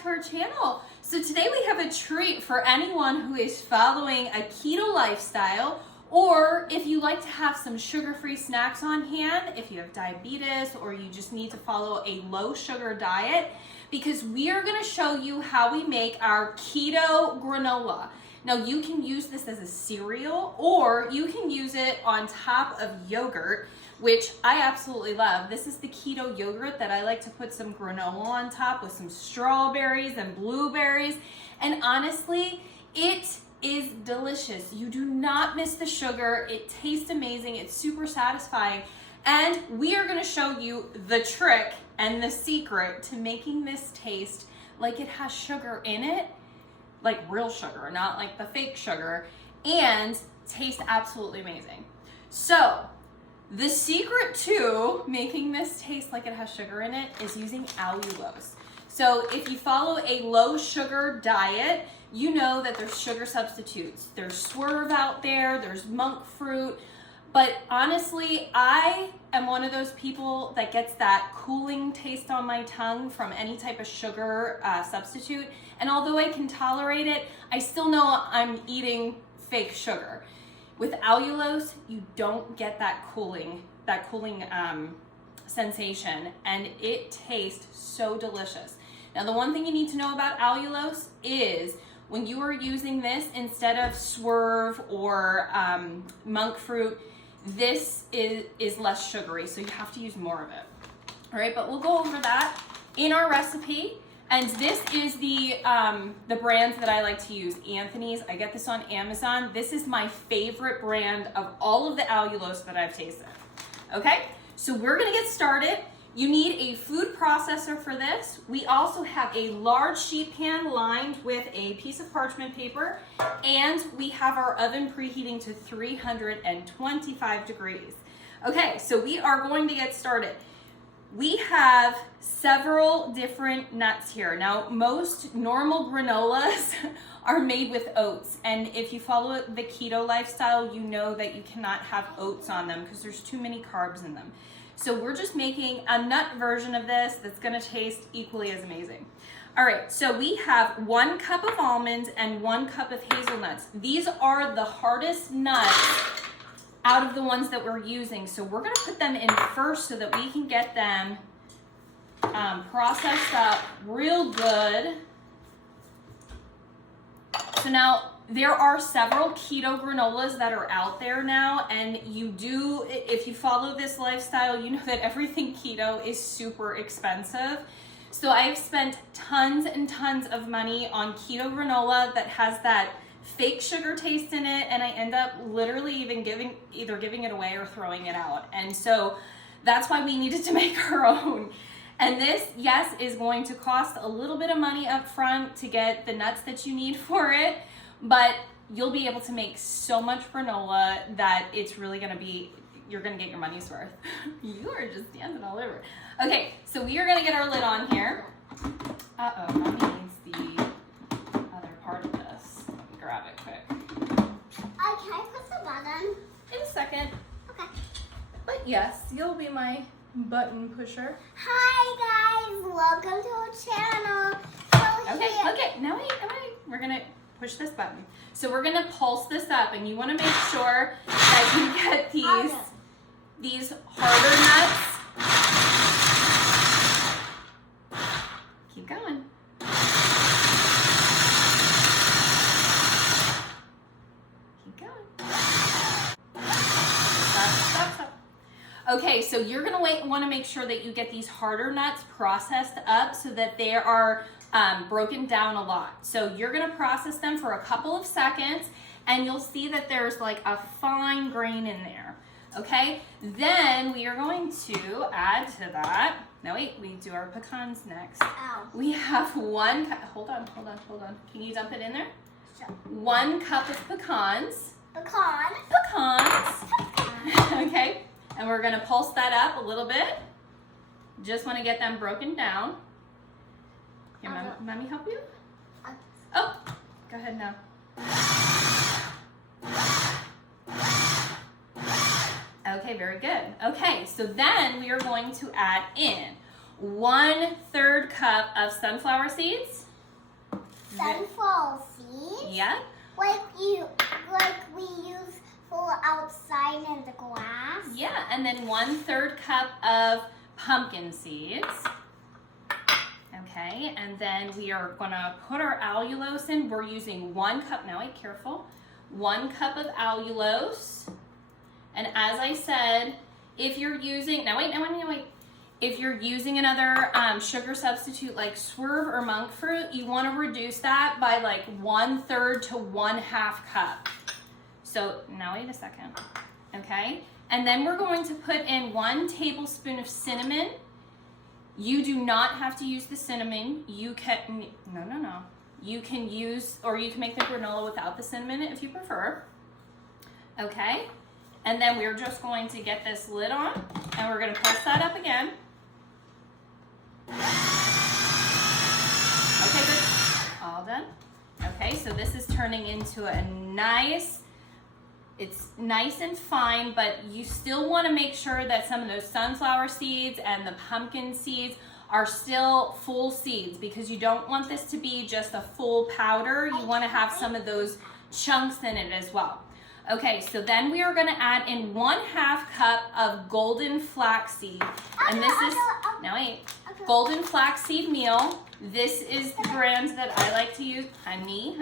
back to our channel. So today we have a treat for anyone who is following a keto lifestyle, or if you like to have some sugar-free snacks on hand, if you have diabetes or you just need to follow a low sugar diet, because we are gonna show you how we make our keto granola. Now you can use this as a cereal or you can use it on top of yogurt, which I absolutely love. This is the keto yogurt that I like to put some granola on top with some strawberries and blueberries. And honestly, it is delicious. You do not miss the sugar. It tastes amazing. It's super satisfying. And we are gonna show you the trick and the secret to making this taste like it has sugar in it, like real sugar, not like the fake sugar, and taste absolutely amazing. So, the secret to making this taste like it has sugar in it is using allulose. So if you follow a low sugar diet, you know that there's sugar substitutes. There's Swerve out there, there's monk fruit, but honestly, I am one of those people that gets that cooling taste on my tongue from any type of sugar substitute. And although I can tolerate it, I still know I'm eating fake sugar. With allulose, you don't get that cooling sensation, and it tastes so delicious. Now, the one thing you need to know about allulose is when you are using this instead of Swerve or monk fruit, this is less sugary, so you have to use more of it. All right, but we'll go over that in our recipe. And this is the brands that I like to use. Anthony's, I get this on Amazon. This is my favorite brand of all of the allulose that I've tasted. Okay, so we're gonna get started. You need a food processor for this. We also have a large sheet pan lined with a piece of parchment paper, and we have our oven preheating to 325 degrees. Okay, so we are going to get started. We have several different nuts here. Now, most normal granolas are made with oats. And if you follow the keto lifestyle, you know that you cannot have oats on them because there's too many carbs in them. So we're just making a nut version of this that's gonna taste equally as amazing. All right, so we have 1 cup of almonds and 1 cup of hazelnuts. These are the hardest nuts out of the ones that we're using. So we're gonna put them in first so that we can get them processed up real good. So now there are several keto granolas that are out there now, and if you follow this lifestyle, you know that everything keto is super expensive. So I've spent tons and tons of money on keto granola that has that fake sugar taste in it, and I end up literally either giving it away or throwing it out. And so that's why we needed to make our own. And this, yes, is going to cost a little bit of money up front to get the nuts that you need for it, but you'll be able to make so much granola that it's really gonna be, you're gonna get your money's worth. You are just dancing all over. Okay, so we are gonna get our lid on here. Uh-oh, mommy needs the other part of this. Let me grab it quick. Can I press the button? In a second. Okay. But yes, you'll be my button pusher. Hi guys, welcome to our channel. So Okay, now wait, we're gonna push this button. So we're gonna pulse this up, and you wanna make sure that you get these harder nuts. Keep going. Keep going. Stop. Okay, so you're gonna wanna make sure that you get these harder nuts processed up so that they are broken down a lot. So you're gonna process them for a couple of seconds, and you'll see that there's like a fine grain in there. Okay, then we are going to add to that. No, wait, we do our pecans next. Ow. We have 1 cup. Hold on. Can you dump it in there? Sure. 1 cup of pecans. Pecan. Okay, and we're gonna pulse that up a little bit. Just wanna get them broken down. Here, mommy help you? Oh, go ahead now. Okay, very good. Okay, so then we are going to add in 1/3 cup of sunflower seeds. sunflower seeds. Yep. Like we use for outside in the grass. Yeah, and then 1/3 cup of pumpkin seeds. Okay, and then we are gonna put our allulose in. We're using 1 cup, now wait, careful. 1 cup of allulose. And as I said, if you're using, now wait. If you're using another sugar substitute like swerve or monk fruit, you wanna reduce that by like 1/3 to 1/2 cup. So now wait a second, okay? And then we're going to put in 1 tablespoon of cinnamon. You do not have to use the cinnamon. You can, no. You can use, or you can make the granola without the cinnamon if you prefer. Okay? And then we're just going to get this lid on, and we're gonna pulse that up again. Okay, good. All done. Okay, so this is turning into a nice, it's nice and fine, but you still want to make sure that some of those sunflower seeds and the pumpkin seeds are still full seeds, because you don't want this to be just a full powder. You want to have some of those chunks in it as well. Okay, so then we are going to add in 1/2 cup of golden flaxseed. And this is, now wait, golden flaxseed meal. This is the brand that I like to use. Honey,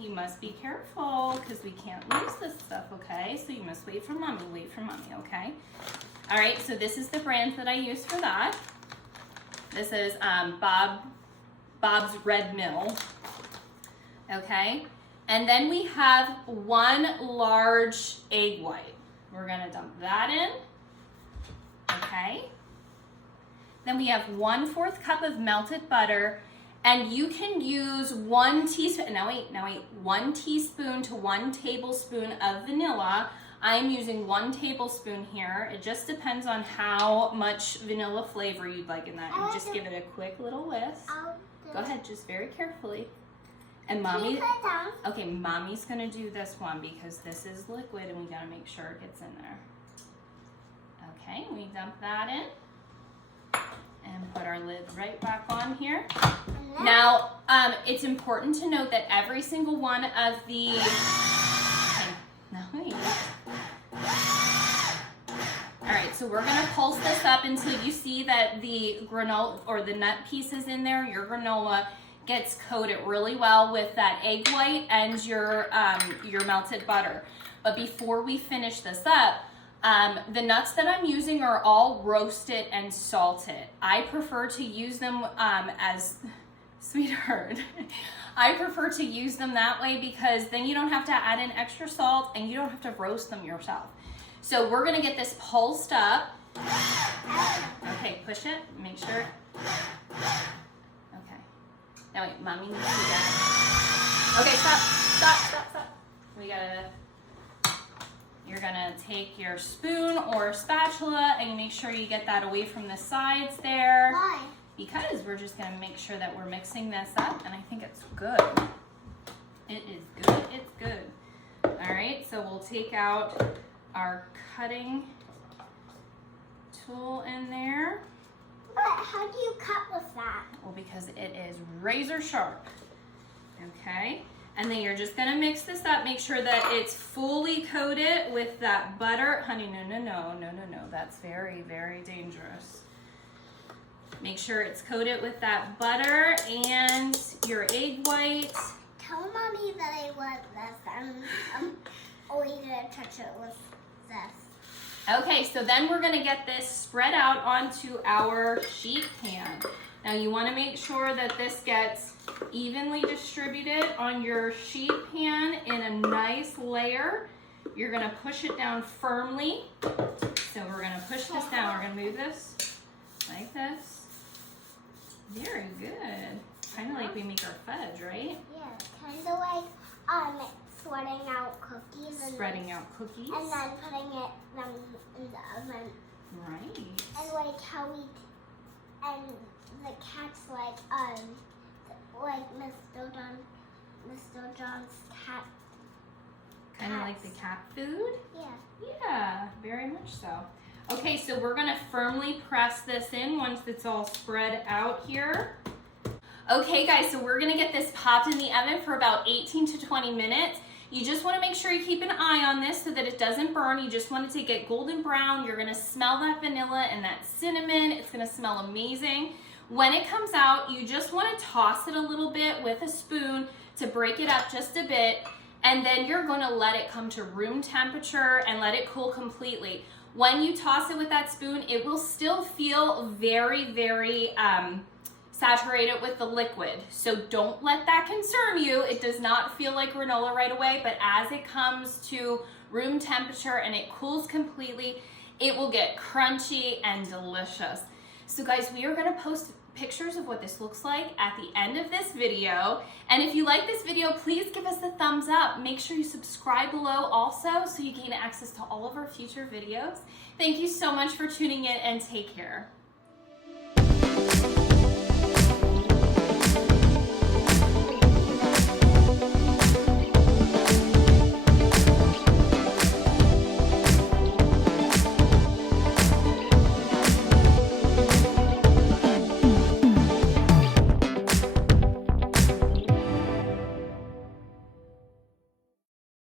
you must be careful because we can't lose this stuff, okay? So you must wait for mommy, okay? All right, so this is the brand that I use for that. This is Bob's Red Mill, okay? And then we have 1 large egg white. We're gonna dump that in, okay? Then we have 1/4 cup of melted butter, and you can use 1 teaspoon, now wait, 1 teaspoon to 1 tablespoon of vanilla. I'm using 1 tablespoon here. It just depends on how much vanilla flavor you'd like in that. And just give it a quick little whisk. Go ahead, just very carefully. And mommy, okay, mommy's gonna do this one because this is liquid and we gotta make sure it gets in there. Okay, we dump that in. And put our lid right back on here. Now, it's important to note that every single one of the, okay, no, wait. All right, so we're gonna pulse this up until you see that the granola or the nut pieces in there, your granola gets coated really well with that egg white and your melted butter. But before we finish this up, the nuts that I'm using are all roasted and salted. I prefer to use them as, sweetheart, I prefer to use them that way because then you don't have to add in extra salt and you don't have to roast them yourself. So we're gonna get this pulsed up. Okay, push it, make sure. Okay, now wait, mommy needs to do that. Okay, stop. We gotta, you're gonna take your spoon or spatula and you make sure you get that away from the sides there. Why? Because we're just gonna make sure that we're mixing this up, and I think it's good. It is good, it's good. All right, so we'll take out our cutting tool in there. But how do you cut with that? Well, because it is razor sharp, okay? And then you're just gonna mix this up, make sure that it's fully coated with that butter. Honey, no, that's very, very dangerous. Make sure it's coated with that butter and your egg white. Tell mommy that I want this. I'm always gonna touch it with this. Okay, so then we're gonna get this spread out onto our sheet pan. Now you wanna make sure that this gets evenly distributed on your sheet pan in a nice layer. You're gonna push it down firmly. So we're gonna push this down. We're gonna move this like this. Very good. Kind of like we make our fudge, right? Yeah, kind of like spreading out cookies. Spreading out cookies. And then putting them in the oven. Right. And like how we, and the cat's like Mr. John's cat. Kind of like the cat food? Yeah. Yeah, very much so. Okay, so we're gonna firmly press this in once it's all spread out here. Okay guys, so we're gonna get this popped in the oven for about 18 to 20 minutes. You just wanna make sure you keep an eye on this so that it doesn't burn. You just want it to get golden brown. You're gonna smell that vanilla and that cinnamon. It's gonna smell amazing. When it comes out, you just wanna toss it a little bit with a spoon to break it up just a bit, and then you're gonna let it come to room temperature and let it cool completely. When you toss it with that spoon, it will still feel very, very saturated with the liquid. So don't let that concern you. It does not feel like granola right away, but as it comes to room temperature and it cools completely, it will get crunchy and delicious. So guys, we are gonna post pictures of what this looks like at the end of this video. And if you like this video, please give us a thumbs up. Make sure you subscribe below also so you gain access to all of our future videos. Thank you so much for tuning in and take care.